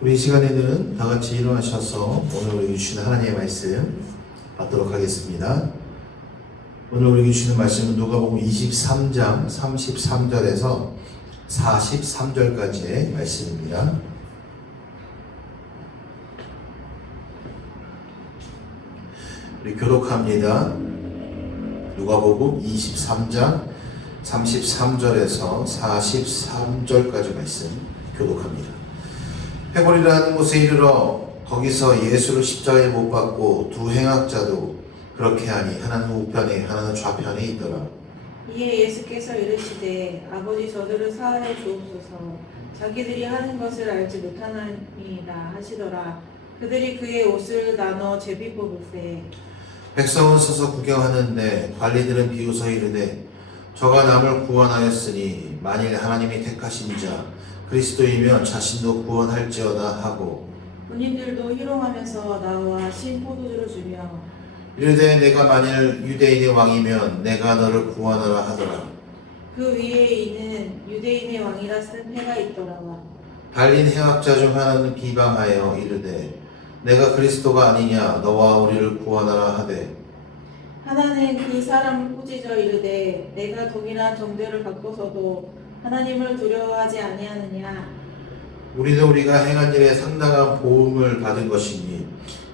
우리 이 시간에는 다 같이 일어나셔서 오늘 우리에게 주시는 하나님의 말씀 받도록 하겠습니다. 오늘 우리에게 주시는 말씀은 누가복음 23장 33절에서 43절까지의 말씀입니다. 우리 교독합니다. 누가복음 23장 33절에서 43절까지 말씀 교독합니다. 회골이라는 곳에 이르러 거기서 예수를 십자가에 못 박고 두 행악자도 그렇게 하니 하나는 우편에 하나는 좌편에 있더라. 이에 예수께서 이르시되 아버지 저들을 사하여 주옵소서 자기들이 하는 것을 알지 못하나이다 하시더라. 그들이 그의 옷을 나눠 제비 뽑으세. 백성은 서서 구경하는데 관리들은 비웃어 이르되 저가 남을 구원하였으니 만일 하나님이 택하신 자 그리스도이면 자신도 구원할지어다 하고 군인들도 희롱하면서 나와 신 포도주를 주며 이르되 내가 만일 유대인의 왕이면 내가 너를 구원하라 하더라. 그 위에 이는 유대인의 왕이라 쓴 패가 있더라. 달린 행악자 중 하나는 비방하여 이르되 내가 그리스도가 아니냐 너와 우리를 구원하라 하되 하나는 그 사람을 꾸짖어 이르되 내가 동일한 정죄를 받고서도 하나님을 두려워하지 아니하느냐. 우리는 우리가 행한 일에 상당한 보응을 받은 것이니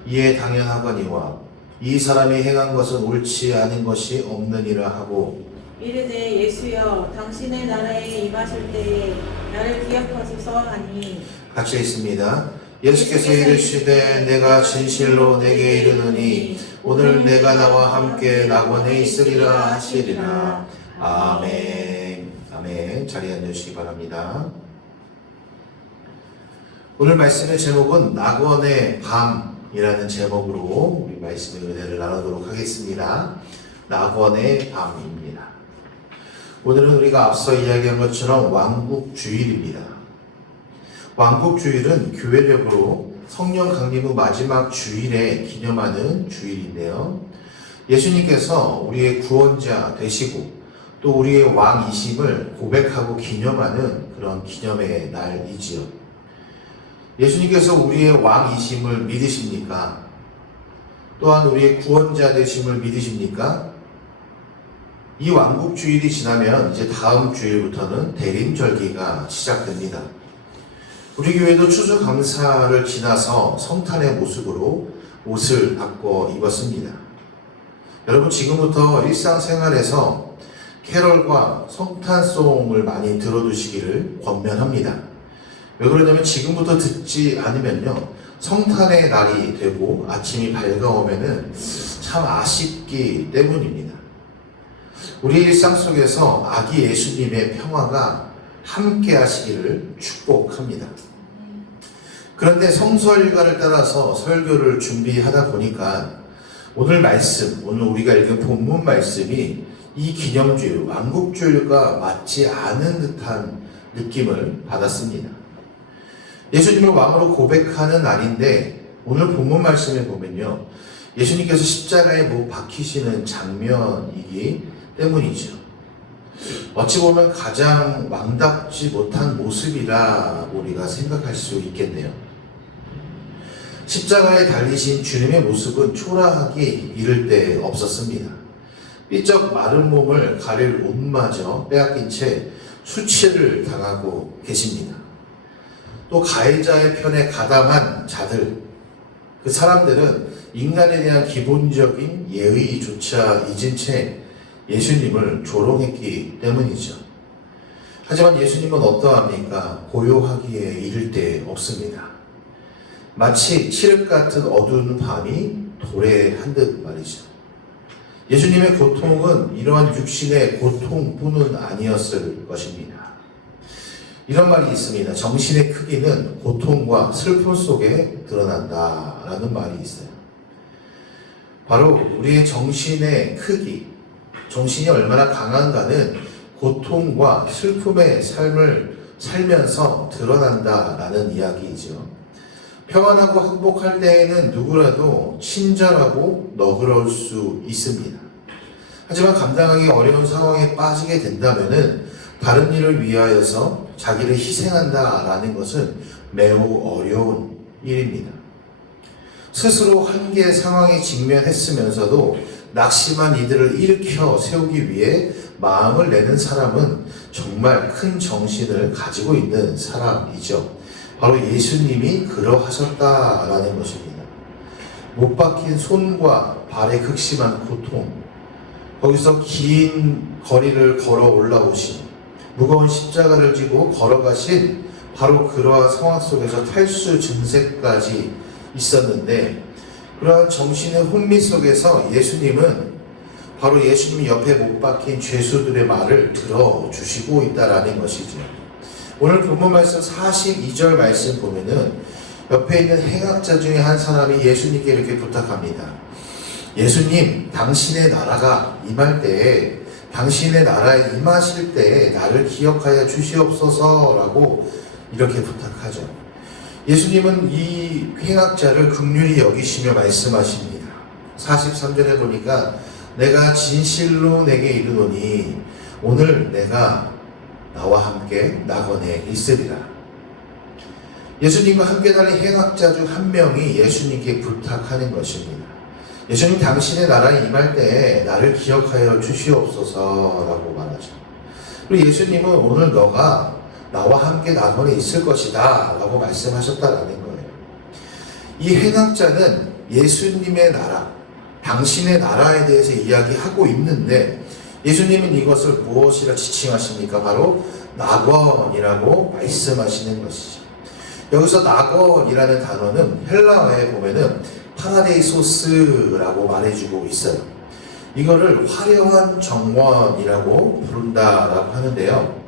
이에 당연하거니와 이 사람이 행한 것은 옳지 않은 것이 없느니라 하고 이르되 예수여 당신의 나라에 임하실 때에 나를 기억하소서 하니 같이 있습니다. 예수께서 이르시되 내가 진실로 내게 이르노니 오늘 내가 나와 함께 낙원에 있으리라 하시리라. 아멘. 아멘. 자리에 앉으시기 바랍니다. 오늘 말씀의 제목은 낙원의 밤이라는 제목으로 우리 말씀의 은혜를 나누도록 하겠습니다. 낙원의 밤입니다. 오늘은 우리가 앞서 이야기한 것처럼 왕국주일입니다. 왕국주일은 교회력으로 성령 강림 후 마지막 주일에 기념하는 주일인데요. 예수님께서 우리의 구원자 되시고 또 우리의 왕이심을 고백하고 기념하는 그런 기념의 날이지요. 예수님께서 우리의 왕이심을 믿으십니까? 또한 우리의 구원자 되심을 믿으십니까? 이 왕국주일이 지나면 이제 다음 주일부터는 대림절기가 시작됩니다. 우리 교회도 추수감사를 지나서 성탄의 모습으로 옷을 바꿔 입었습니다. 여러분 지금부터 일상생활에서 캐럴과 성탄송을 많이 들어두시기를 권면합니다. 왜 그러냐면 지금부터 듣지 않으면요 성탄의 날이 되고 아침이 밝아오면은 참 아쉽기 때문입니다. 우리 일상 속에서 아기 예수님의 평화가 함께 하시기를 축복합니다. 그런데 성수일가를 따라서 설교를 준비하다 보니까 오늘 말씀, 오늘 우리가 읽은 본문 말씀이 이 기념주일, 왕국주일과 맞지 않은 듯한 느낌을 받았습니다. 예수님을 왕으로 고백하는 날인데 오늘 본문 말씀에 보면요 예수님께서 십자가에 못 박히시는 장면이기 때문이죠. 어찌 보면 가장 왕답지 못한 모습이라 우리가 생각할 수 있겠네요. 십자가에 달리신 주님의 모습은 초라하기 이를 데 없었습니다. 삐쩍 마른 몸을 가릴 옷마저 빼앗긴 채 수치를 당하고 계십니다. 또 가해자의 편에 가담한 자들, 그 사람들은 인간에 대한 기본적인 예의조차 잊은 채 예수님을 조롱했기 때문이죠. 하지만 예수님은 어떠합니까? 고요하기에 이를 데 없습니다. 마치 칠흑 같은 어두운 밤이 도래한 듯 말이죠. 예수님의 고통은 이러한 육신의 고통뿐은 아니었을 것입니다. 이런 말이 있습니다. 정신의 크기는 고통과 슬픔 속에 드러난다라는 말이 있어요. 바로 우리의 정신의 크기, 정신이 얼마나 강한가는 고통과 슬픔의 삶을 살면서 드러난다라는 이야기이죠. 평안하고 행복할 때에는 누구라도 친절하고 너그러울 수 있습니다. 하지만 감당하기 어려운 상황에 빠지게 된다면은 다른 일을 위하여서 자기를 희생한다라는 것은 매우 어려운 일입니다. 스스로 한계의 상황에 직면했으면서도 낙심한 이들을 일으켜 세우기 위해 마음을 내는 사람은 정말 큰 정신을 가지고 있는 사람이죠. 바로 예수님이 그러하셨다라는 것입니다. 못 박힌 손과 발의 극심한 고통, 거기서 긴 거리를 걸어 올라오신, 무거운 십자가를 지고 걸어가신 바로 그러한 상황 속에서 탈수 증세까지 있었는데, 그러한 정신의 혼미 속에서 예수님은 바로 예수님 옆에 못 박힌 죄수들의 말을 들어주시고 있다라는 것이죠. 오늘 본문 말씀 42절 말씀 보면은 옆에 있는 행악자 중에 한 사람이 예수님께 이렇게 부탁합니다. 예수님, 당신의 나라가 임할 때에, 당신의 나라에 임하실 때에 나를 기억하여 주시옵소서라고 이렇게 부탁하죠. 예수님은 이 행악자를 긍휼히 여기시며 말씀하십니다. 43절에 보니까 내가 진실로 내게 이르노니 오늘 내가 나와 함께 낙원에 있으리라. 예수님과 함께 다닌 행악자 중 한 명이 예수님께 부탁하는 것입니다. 예수님, 당신의 나라에 임할 때에 나를 기억하여 주시옵소서라고 말하죠. 그리고 예수님은 오늘 너가 나와 함께 낙원에 있을 것이다 라고 말씀하셨다라는 거예요. 이 행악자는 예수님의 나라, 당신의 나라에 대해서 이야기하고 있는데 예수님은 이것을 무엇이라 지칭하십니까? 바로 낙원이라고 말씀하시는 것이죠. 여기서 낙원이라는 단어는 헬라어에 보면은 파라데이소스라고 말해주고 있어요. 이거를 화려한 정원이라고 부른다라고 하는데요.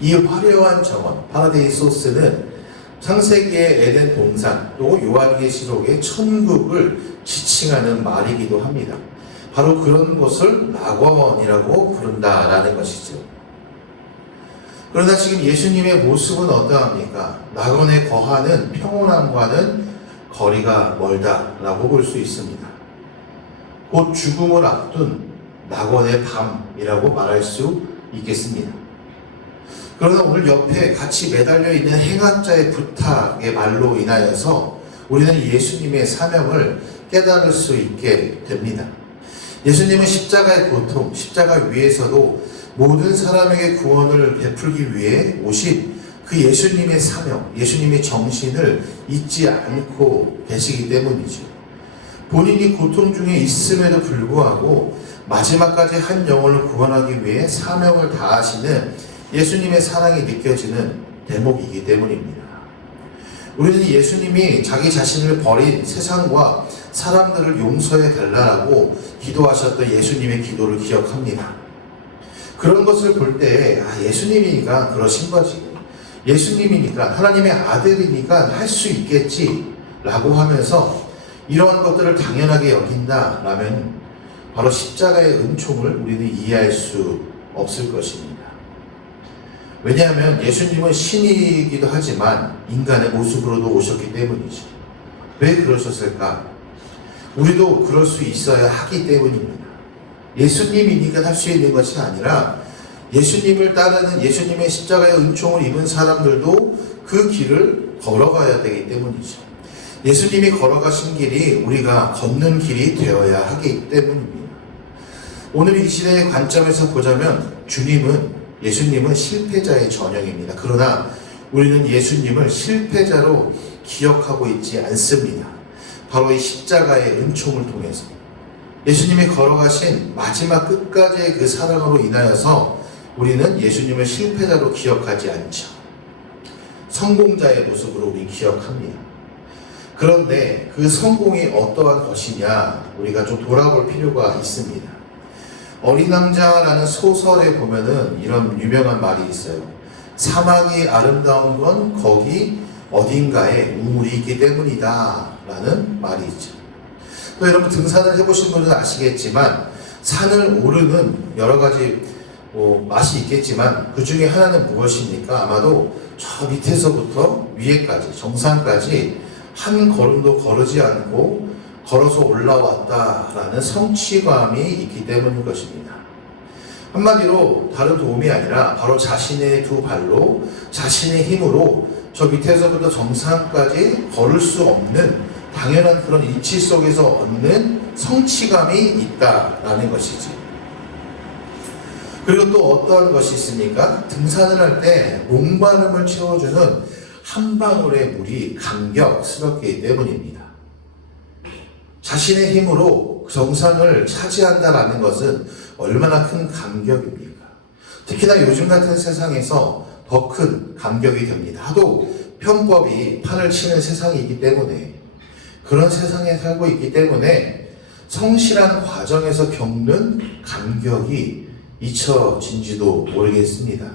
이 화려한 정원, 파라데이소스는 창세기의 에덴 동산, 또 요한계시록의 천국을 지칭하는 말이기도 합니다. 바로 그런 곳을 낙원이라고 부른다라는 것이죠. 그러나 지금 예수님의 모습은 어떠합니까? 낙원에 거하는 평온함과는 거리가 멀다라고 볼 수 있습니다. 곧 죽음을 앞둔 낙원의 밤이라고 말할 수 있겠습니다. 그러나 오늘 옆에 같이 매달려 있는 행악자의 부탁의 말로 인하여서 우리는 예수님의 사명을 깨달을 수 있게 됩니다. 예수님은 십자가의 고통, 십자가 위에서도 모든 사람에게 구원을 베풀기 위해 오신 그 예수님의 사명, 예수님의 정신을 잊지 않고 계시기 때문이죠. 본인이 고통 중에 있음에도 불구하고 마지막까지 한 영혼을 구원하기 위해 사명을 다하시는 예수님의 사랑이 느껴지는 대목이기 때문입니다. 우리는 예수님이 자기 자신을 버린 세상과 사람들을 용서해 달라고 기도하셨던 예수님의 기도를 기억합니다. 그런 것을 볼 때 예수님이니까 그러신 거지, 예수님이니까 하나님의 아들이니까 할 수 있겠지 라고 하면서 이러한 것들을 당연하게 여긴다라면 바로 십자가의 은총을 우리는 이해할 수 없을 것입니다. 왜냐하면 예수님은 신이기도 하지만 인간의 모습으로도 오셨기 때문이죠. 왜 그러셨을까? 우리도 그럴 수 있어야 하기 때문입니다. 예수님이니까 할 수 있는 것이 아니라 예수님을 따르는, 예수님의 십자가의 은총을 입은 사람들도 그 길을 걸어가야 되기 때문이죠. 예수님이 걸어가신 길이 우리가 걷는 길이 되어야 하기 때문입니다. 오늘 이 시대의 관점에서 보자면 예수님은 실패자의 전형입니다. 그러나 우리는 예수님을 실패자로 기억하고 있지 않습니다. 바로 이 십자가의 은총을 통해서 예수님이 걸어가신 마지막 끝까지의 그 사랑으로 인하여서 우리는 예수님을 실패자로 기억하지 않죠. 성공자의 모습으로 우리 기억합니다. 그런데 그 성공이 어떠한 것이냐, 우리가 좀 돌아볼 필요가 있습니다. 어린 왕자라는 소설에 보면은 이런 유명한 말이 있어요. 사막이 아름다운 건 거기 어딘가에 우물이 있기 때문이다 라는 말이 있죠. 또 여러분 등산을 해보신 분은 아시겠지만 산을 오르는 여러 가지 맛이 있겠지만 그 중에 하나는 무엇입니까? 아마도 저 밑에서부터 위에까지, 정상까지 한 걸음도 거르지 않고 걸어서 올라왔다라는 성취감이 있기 때문인 것입니다. 한마디로 다른 도움이 아니라 바로 자신의 두 발로 자신의 힘으로 저 밑에서부터 정상까지 걸을 수 없는 당연한 그런 이치 속에서 얻는 성취감이 있다라는 것이지. 그리고 또 어떤 것이 있습니까? 등산을 할 때 목마름을 채워주는 한 방울의 물이 감격스럽기 때문입니다. 자신의 힘으로 정상을 차지한다라는 것은 얼마나 큰 감격입니까? 특히나 요즘 같은 세상에서 더 큰 감격이 됩니다. 하도 편법이 판을 치는 세상이기 때문에, 그런 세상에 살고 있기 때문에 성실한 과정에서 겪는 감격이 잊혀진지도 모르겠습니다.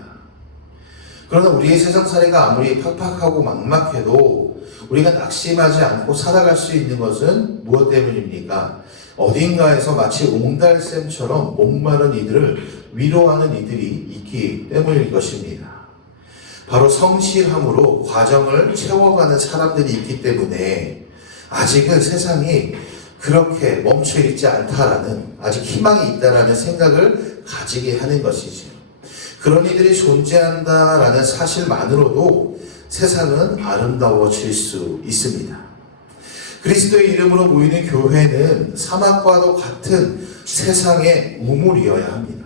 그러나 우리의 세상살이가 아무리 팍팍하고 막막해도 우리가 낙심하지 않고 살아갈 수 있는 것은 무엇 때문입니까? 어딘가에서 마치 옹달샘처럼 목마른 이들을 위로하는 이들이 있기 때문일 것입니다. 바로 성실함으로 과정을 채워가는 사람들이 있기 때문에 아직은 세상이 그렇게 멈춰있지 않다라는, 아직 희망이 있다라는 생각을 가지게 하는 것이죠. 그런 이들이 존재한다라는 사실만으로도 세상은 아름다워질 수 있습니다. 그리스도의 이름으로 모이는 교회는 사막과도 같은 세상의 우물이어야 합니다.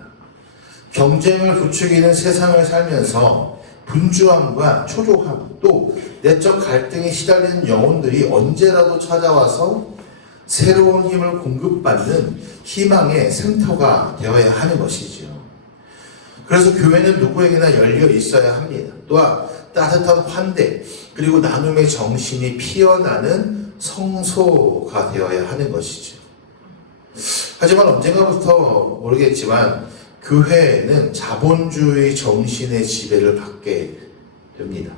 경쟁을 부추기는 세상을 살면서 분주함과 초조함, 또 내적 갈등에 시달리는 영혼들이 언제라도 찾아와서 새로운 힘을 공급받는 희망의 샘터가 되어야 하는 것이죠. 그래서 교회는 누구에게나 열려 있어야 합니다. 또한 따뜻한 환대, 그리고 나눔의 정신이 피어나는 성소가 되어야 하는 것이죠. 하지만 언젠가부터 모르겠지만 교회는 자본주의 정신의 지배를 받게 됩니다.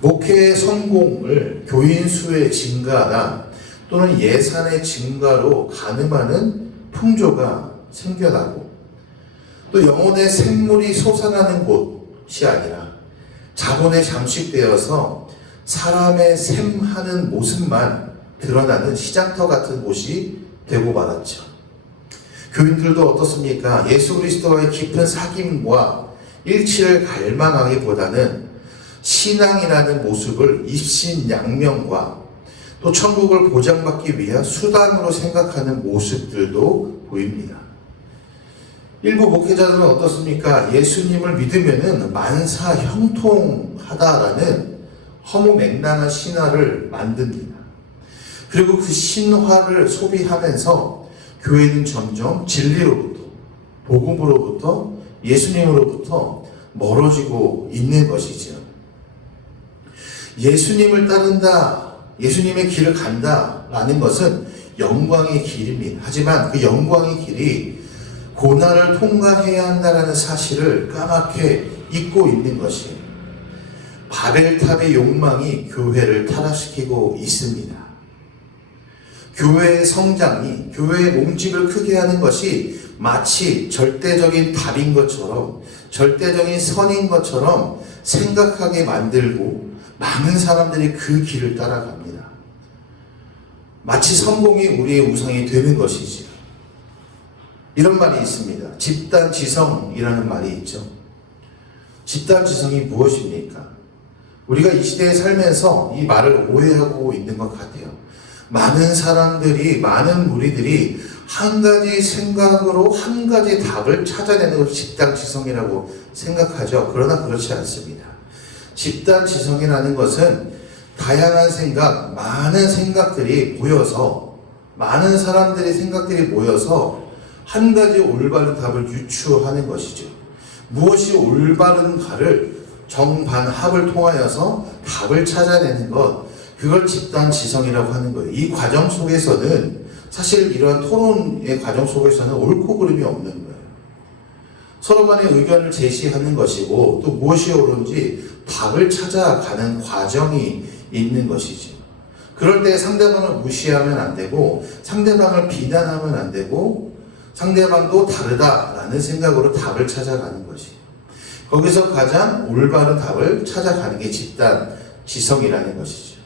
목회의 성공을 교인 수의 증가나 또는 예산의 증가로 가늠하는 풍조가 생겨나고, 또 영혼의 샘물이 솟아나는 곳이 아니라 자본에 잠식되어서 사람의 샘하는 모습만 드러나는 시장터 같은 곳이 되고 말았죠. 교인들도 어떻습니까? 예수 그리스도와의 깊은 사귐과 일치를 갈망하기보다는 신앙이라는 모습을 입신양명과 또 천국을 보장받기 위한 수단으로 생각하는 모습들도 보입니다. 일부 목회자들은 어떻습니까? 예수님을 믿으면은 만사 형통하다라는 허무맹랑한 신화를 만듭니다. 그리고 그 신화를 소비하면서 교회는 점점 진리로부터, 복음으로부터, 예수님으로부터 멀어지고 있는 것이죠. 예수님을 따른다, 예수님의 길을 간다라는 것은 영광의 길입니다. 하지만 그 영광의 길이 고난을 통과해야 한다는 사실을 까맣게 잊고 있는 것이에요. 바벨탑의 욕망이 교회를 타락시키고 있습니다. 교회의 성장이, 교회의 몸집을 크게 하는 것이 마치 절대적인 답인 것처럼, 절대적인 선인 것처럼 생각하게 만들고 많은 사람들이 그 길을 따라갑니다. 마치 성공이 우리의 우상이 되는 것이지요. 이런 말이 있습니다. 집단지성이라는 말이 있죠. 집단지성이 무엇입니까? 우리가 이 시대에 살면서 이 말을 오해하고 있는 것 같아요. 많은 사람들이, 많은 무리들이 한 가지 생각으로 한 가지 답을 찾아내는 것을 집단지성이라고 생각하죠. 그러나 그렇지 않습니다. 집단지성이라는 것은 다양한 생각, 많은 생각들이 모여서, 많은 사람들의 생각들이 모여서 한 가지 올바른 답을 유추하는 것이죠. 무엇이 올바른가를 정반합을 통하여서 답을 찾아내는 것, 그걸 집단지성이라고 하는 거예요. 이 과정 속에서는, 사실 이러한 토론의 과정 속에서는 옳고 그름이 없는 거예요. 서로 간의 의견을 제시하는 것이고, 또 무엇이 옳은지 답을 찾아가는 과정이 있는 것이죠. 그럴 때 상대방을 무시하면 안 되고, 상대방을 비난하면 안 되고, 상대방도 다르다라는 생각으로 답을 찾아가는 것이에요. 거기서 가장 올바른 답을 찾아가는 게 집단지성이라는 것이죠.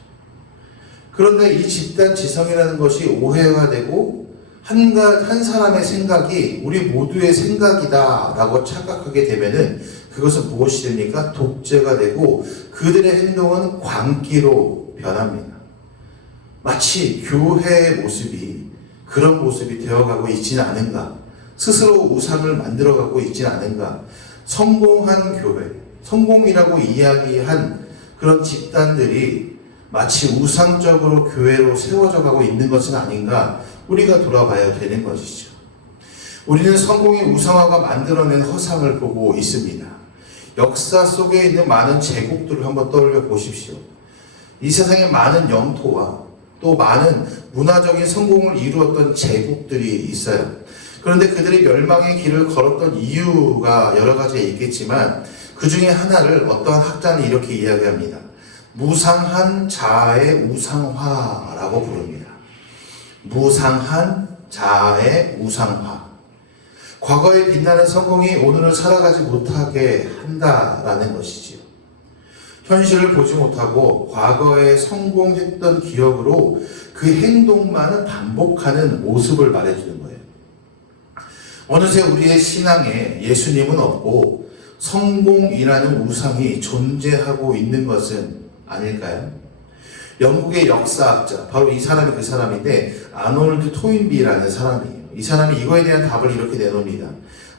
그런데 이 집단지성이라는 것이 오해화되고 한 사람의 생각이 우리 모두의 생각이다라고 착각하게 되면은 그것은 무엇이 됩니까? 독재가 되고 그들의 행동은 광기로 변합니다. 마치 교회의 모습이 그런 모습이 되어가고 있지는 않은가? 스스로 우상을 만들어가고 있지는 않은가? 성공한 교회, 성공이라고 이야기한 그런 집단들이 마치 우상적으로 교회로 세워져 가고 있는 것은 아닌가? 우리가 돌아봐야 되는 것이죠. 우리는 성공의 우상화가 만들어낸 허상을 보고 있습니다. 역사 속에 있는 많은 제국들을 한번 떠올려 보십시오. 이 세상에 많은 영토와 또 많은 문화적인 성공을 이루었던 제국들이 있어요. 그런데 그들이 멸망의 길을 걸었던 이유가 여러 가지 있겠지만 그 중에 하나를 어떠한 학자는 이렇게 이야기합니다. 무상한 자아의 우상화라고 부릅니다. 무상한 자아의 우상화. 과거에 빛나는 성공이 오늘을 살아가지 못하게 한다라는 것이지요. 현실을 보지 못하고 과거에 성공했던 기억으로 그 행동만을 반복하는 모습을 말해주는 거예요. 어느새 우리의 신앙에 예수님은 없고 성공이라는 우상이 존재하고 있는 것은 아닐까요? 영국의 역사학자, 바로 이 사람이 그 사람인데 아놀드 토인비라는 사람이에요. 이 사람이 이거에 대한 답을 이렇게 내놓습니다.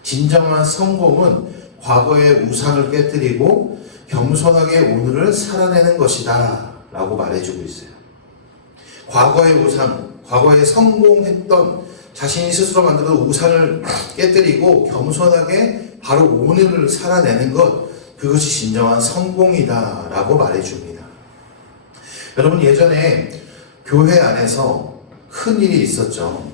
진정한 성공은 과거의 우상을 깨뜨리고 겸손하게 오늘을 살아내는 것이다 라고 말해주고 있어요. 과거의 우상, 과거에 성공했던 자신이 스스로 만들어 우상을 깨뜨리고 겸손하게 바로 오늘을 살아내는 것, 그것이 진정한 성공이다 라고 말해줍니다. 여러분, 예전에 교회 안에서 큰 일이 있었죠.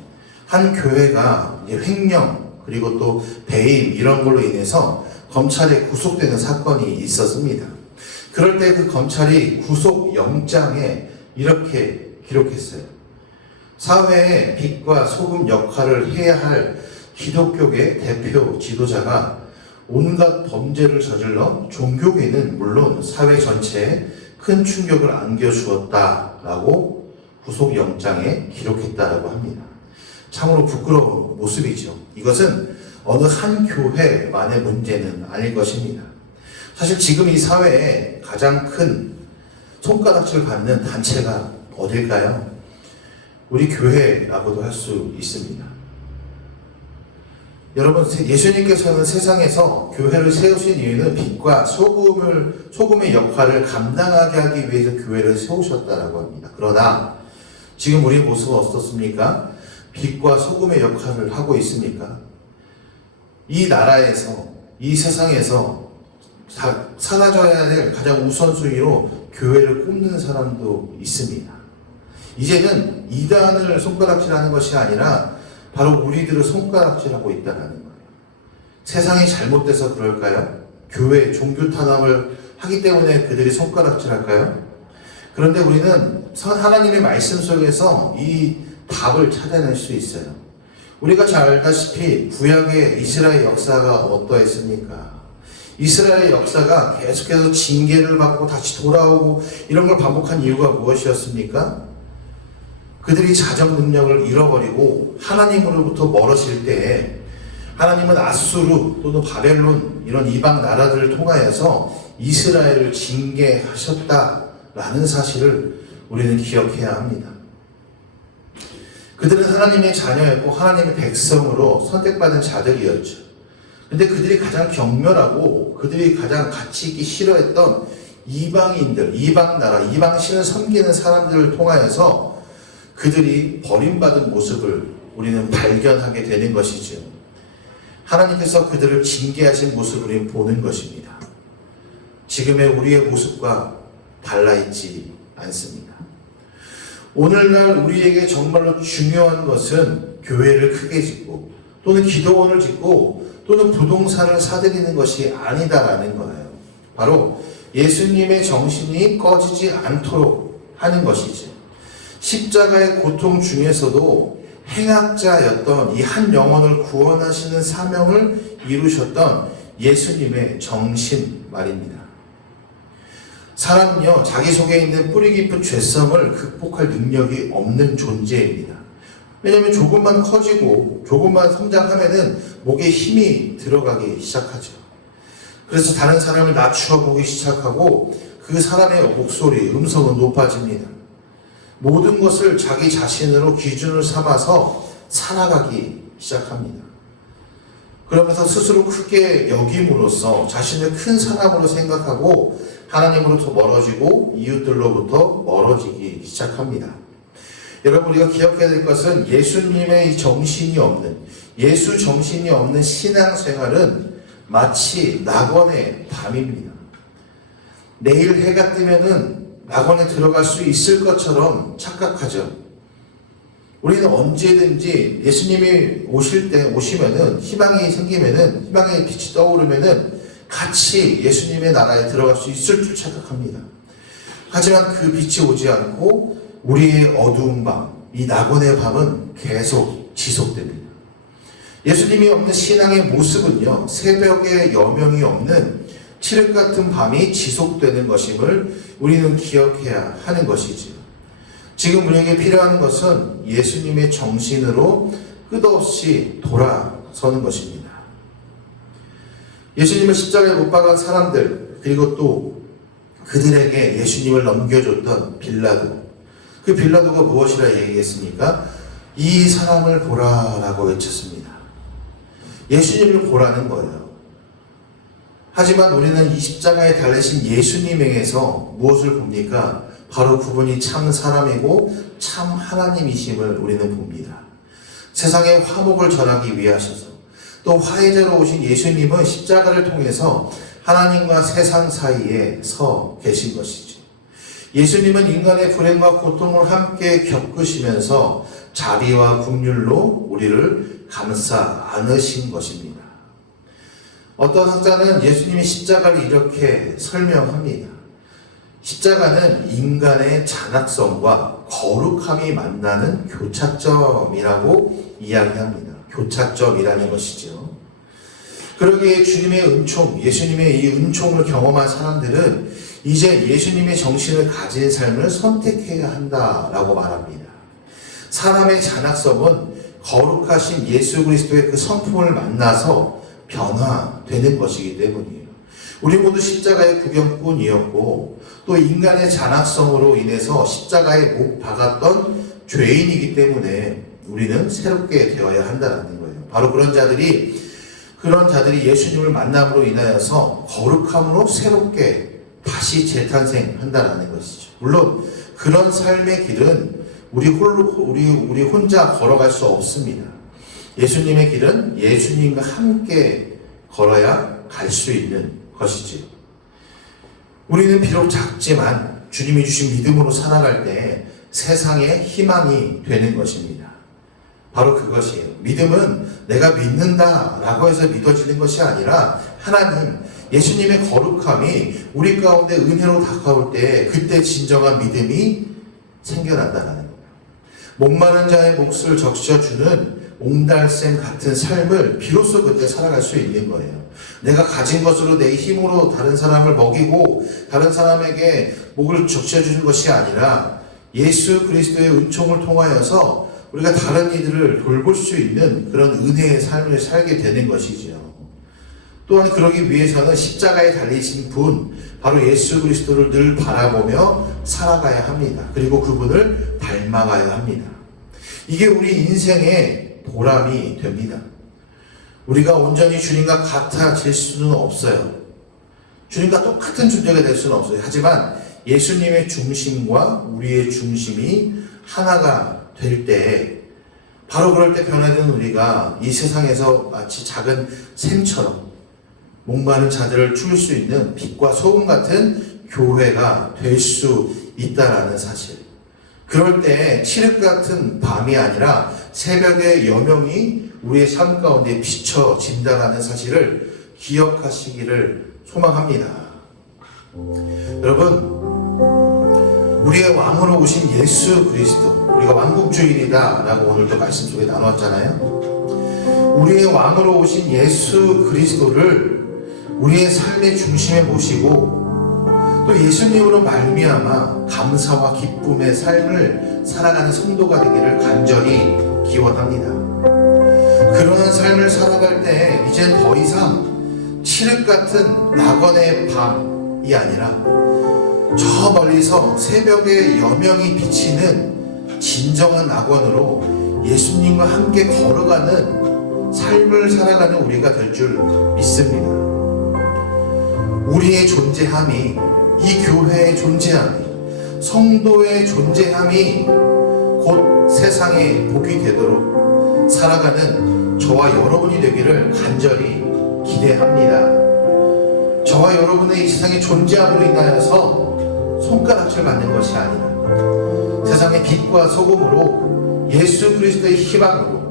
한 교회가 횡령 그리고 또 배임 이런 걸로 인해서 검찰에 구속되는 사건이 있었습니다. 그럴 때 그 검찰이 구속영장에 이렇게 기록했어요. 사회의 빛과 소금 역할을 해야 할 기독교계 대표 지도자가 온갖 범죄를 저질러 종교계는 물론 사회 전체에 큰 충격을 안겨주었다라고 구속영장에 기록했다라고 합니다. 참으로 부끄러운 모습이죠. 이것은 어느 한 교회만의 문제는 아닐 것입니다. 사실 지금 이 사회에 가장 큰 손가락질 받는 단체가 어딜까요? 우리 교회라고도 할 수 있습니다. 여러분, 예수님께서는 세상에서 교회를 세우신 이유는 빛과 소금의 역할을 감당하게 하기 위해서 교회를 세우셨다라고 합니다. 그러나 지금 우리의 모습은 어떻습니까? 빛과 소금의 역할을 하고 있습니까? 이 나라에서, 이 세상에서 사라져야 될 가장 우선순위로 교회를 꼽는 사람도 있습니다. 이제는 이단을 손가락질하는 것이 아니라 바로 우리들을 손가락질하고 있다는 거예요. 세상이 잘못돼서 그럴까요? 교회, 종교 탄압을 하기 때문에 그들이 손가락질할까요? 그런데 우리는 하나님의 말씀 속에서 이 답을 찾아낼 수 있어요. 우리가 잘 알다시피 구약의 이스라엘 역사가 어떠했습니까? 이스라엘 역사가 계속해서 징계를 받고 다시 돌아오고 이런 걸 반복한 이유가 무엇이었습니까? 그들이 자정 능력을 잃어버리고 하나님으로부터 멀어질 때 하나님은 아수르 또는 바벨론 이런 이방 나라들을 통하여서 이스라엘을 징계하셨다라는 사실을 우리는 기억해야 합니다. 그들은 하나님의 자녀였고 하나님의 백성으로 선택받은 자들이었죠. 근데 그들이 가장 경멸하고 그들이 가장 가치 있기 싫어했던 이방인들, 이방 나라, 이방 신을 섬기는 사람들을 통하여서 그들이 버림받은 모습을 우리는 발견하게 되는 것이죠. 하나님께서 그들을 징계하신 모습을 우리는 보는 것입니다. 지금의 우리의 모습과 달라 있지 않습니다. 오늘날 우리에게 정말로 중요한 것은 교회를 크게 짓고 또는 기도원을 짓고 또는 부동산을 사들이는 것이 아니다라는 거예요. 바로 예수님의 정신이 꺼지지 않도록 하는 것이지. 십자가의 고통 중에서도 행악자였던 이 한 영혼을 구원하시는 사명을 이루셨던 예수님의 정신 말입니다. 사람은요, 자기 속에 있는 뿌리 깊은 죄성을 극복할 능력이 없는 존재입니다. 왜냐하면 조금만 커지고 조금만 성장하면은 목에 힘이 들어가기 시작하죠. 그래서 다른 사람을 낮추어 보기 시작하고 그 사람의 목소리, 음성은 높아집니다. 모든 것을 자기 자신으로 기준을 삼아서 살아가기 시작합니다. 그러면서 스스로 크게 여김으로써 자신을 큰 사람으로 생각하고 하나님으로부터 멀어지고 이웃들로부터 멀어지기 시작합니다. 여러분, 우리가 기억해야 될 것은 예수님의 정신이 없는, 예수 정신이 없는 신앙생활은 마치 낙원의 밤입니다. 내일 해가 뜨면은 낙원에 들어갈 수 있을 것처럼 착각하죠. 우리는 언제든지 예수님이 오시면은, 희망이 생기면은, 희망의 빛이 떠오르면은 같이 예수님의 나라에 들어갈 수 있을 줄 착각합니다. 하지만 그 빛이 오지 않고 우리의 어두운 밤, 이 낙원의 밤은 계속 지속됩니다. 예수님이 없는 신앙의 모습은요, 새벽에 여명이 없는 칠흑 같은 밤이 지속되는 것임을 우리는 기억해야 하는 것이지요. 지금 우리에게 필요한 것은 예수님의 정신으로 끝없이 돌아서는 것입니다. 예수님을 십자가에 못 박은 사람들, 그리고 또 그들에게 예수님을 넘겨줬던 빌라도, 그 빌라도가 무엇이라 얘기했습니까? 이 사람을 보라라고 외쳤습니다. 예수님을 보라는 거예요. 하지만 우리는 이 십자가에 달리신 예수님에게서 무엇을 봅니까? 바로 그분이 참 사람이고 참 하나님이심을 우리는 봅니다. 세상에 화목을 전하기 위하셔서 또 화해자로 오신 예수님은 십자가를 통해서 하나님과 세상 사이에 서 계신 것이죠. 예수님은 인간의 불행과 고통을 함께 겪으시면서 자비와 긍휼로 우리를 감싸 안으신 것입니다. 어떤 학자는 예수님이 십자가를 이렇게 설명합니다. 십자가는 인간의 잔악성과 거룩함이 만나는 교차점이라고 이야기합니다. 교차점이라는 것이죠. 그러기에 주님의 은총, 예수님의 이 은총을 경험한 사람들은 이제 예수님의 정신을 가진 삶을 선택해야 한다라고 말합니다. 사람의 잔악성은 거룩하신 예수 그리스도의 그 성품을 만나서 변화되는 것이기 때문이에요. 우리 모두 십자가의 구경꾼이었고 또 인간의 잔악성으로 인해서 십자가에 못 박았던 죄인이기 때문에 우리는 새롭게 되어야 한다는 거예요. 바로 그런 자들이 예수님을 만남으로 인하여서 거룩함으로 새롭게 다시 재탄생한다는 것이죠. 물론 그런 삶의 길은 우리 혼자 걸어갈 수 없습니다. 예수님의 길은 예수님과 함께 걸어야 갈 수 있는 것이지요. 우리는 비록 작지만 주님이 주신 믿음으로 살아갈 때 세상의 희망이 되는 것입니다. 바로 그것이에요. 믿음은 내가 믿는다라고 해서 믿어지는 것이 아니라 하나님, 예수님의 거룩함이 우리 가운데 은혜로 다가올 때 그때 진정한 믿음이 생겨난다는 거예요. 목마른 자의 몫을 적셔주는 옹달샘 같은 삶을 비로소 그때 살아갈 수 있는 거예요. 내가 가진 것으로 내 힘으로 다른 사람을 먹이고 다른 사람에게 목을 적셔주는 것이 아니라 예수 그리스도의 은총을 통하여서 우리가 다른 이들을 돌볼 수 있는 그런 은혜의 삶을 살게 되는 것이죠. 또한 그러기 위해서는 십자가에 달리신 분, 바로 예수 그리스도를 늘 바라보며 살아가야 합니다. 그리고 그분을 닮아가야 합니다. 이게 우리 인생의 보람이 됩니다. 우리가 온전히 주님과 같아질 수는 없어요. 주님과 똑같은 존재가 될 수는 없어요. 하지만 예수님의 중심과 우리의 중심이 하나가 될 때, 바로 그럴 때 변화되는 우리가 이 세상에서 마치 작은 샘처럼 목마른 자들을 죽일 수 있는 빛과 소금 같은 교회가 될 수 있다라는 사실. 그럴 때 칠흑 같은 밤이 아니라 새벽의 여명이 우리의 삶 가운데 비춰진다라는 사실을 기억하시기를 소망합니다. 여러분, 우리의 왕으로 오신 예수 그리스도, 우리가 왕국주일이다 라고 오늘도 말씀 속에 나눴잖아요. 우리의 왕으로 오신 예수 그리스도를 우리의 삶의 중심에 모시고 또 예수님으로 말미암아 감사와 기쁨의 삶을 살아가는 성도가 되기를 간절히 기원합니다. 그러한 삶을 살아갈 때 이젠 더 이상 칠흑 같은 낙원의 밤이 아니라 저 멀리서 새벽의 여명이 비치는 진정한 낙원으로 예수님과 함께 걸어가는 삶을 살아가는 우리가 될 줄 믿습니다. 우리의 존재함이, 이 교회의 존재함이, 성도의 존재함이 곧 세상의 복이 되도록 살아가는 저와 여러분이 되기를 간절히 기대합니다. 저와 여러분의 이 세상의 존재함으로 인하여서 손가락질 받는 것이 아니라 세상의 빛과 소금으로 예수 그리스도의 희망으로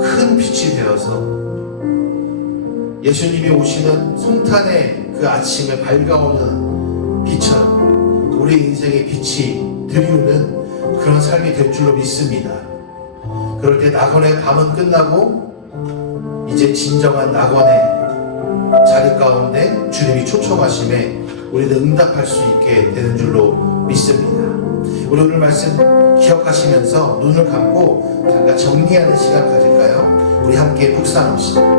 큰 빛이 되어서 예수님이 오시는 성탄의 그 아침에 밝아오는 빛처럼 우리 인생의 빛이 드리우는 그런 삶이 될 줄로 믿습니다. 그럴 때 낙원의 밤은 끝나고 이제 진정한 낙원의 자리 가운데 주님이 초청하심에 우리는 응답할 수 있게 되는 줄로 믿습니다. 우리 오늘 말씀 기억하시면서 눈을 감고 잠깐 정리하는 시간 가질까요? 우리 함께 묵상합시다.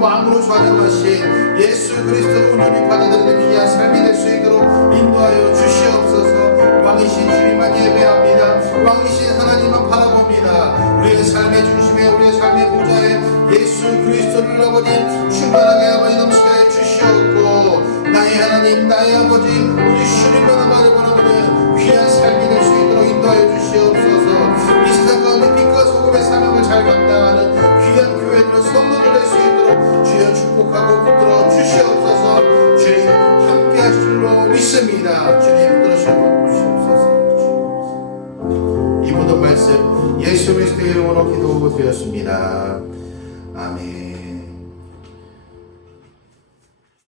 왕으로 전염하신 예수 그리스도를 온전히 받아들이는 귀한 삶이 될 수 있도록 인도하여 주시옵소서. 왕이신 주님만 예배합니다. 왕이신 하나님만 바라봅니다. 우리의 삶의 중심에, 우리의 삶의 보좌에 예수 그리스도를 아버지 충만하게 아버지 넘치게 해 주시옵고, 나의 하나님 나의 아버지 오직 주님만 바라보는 귀한 삶이 될 수 있도록 인도하여 주시옵소서. 이 세상 가운데 빛과 소금의 사명을 잘 감당하는 귀한 교회들은 성도들 될 수 있도록 주여 축복하고 붙들어 주시옵소서. 주님 함께 하실 줄로 믿습니다. 주님 붙들어 주시옵소서. 이 모든 말씀 예수 그리스도의 이름으로 기도드렸습니다. 아멘.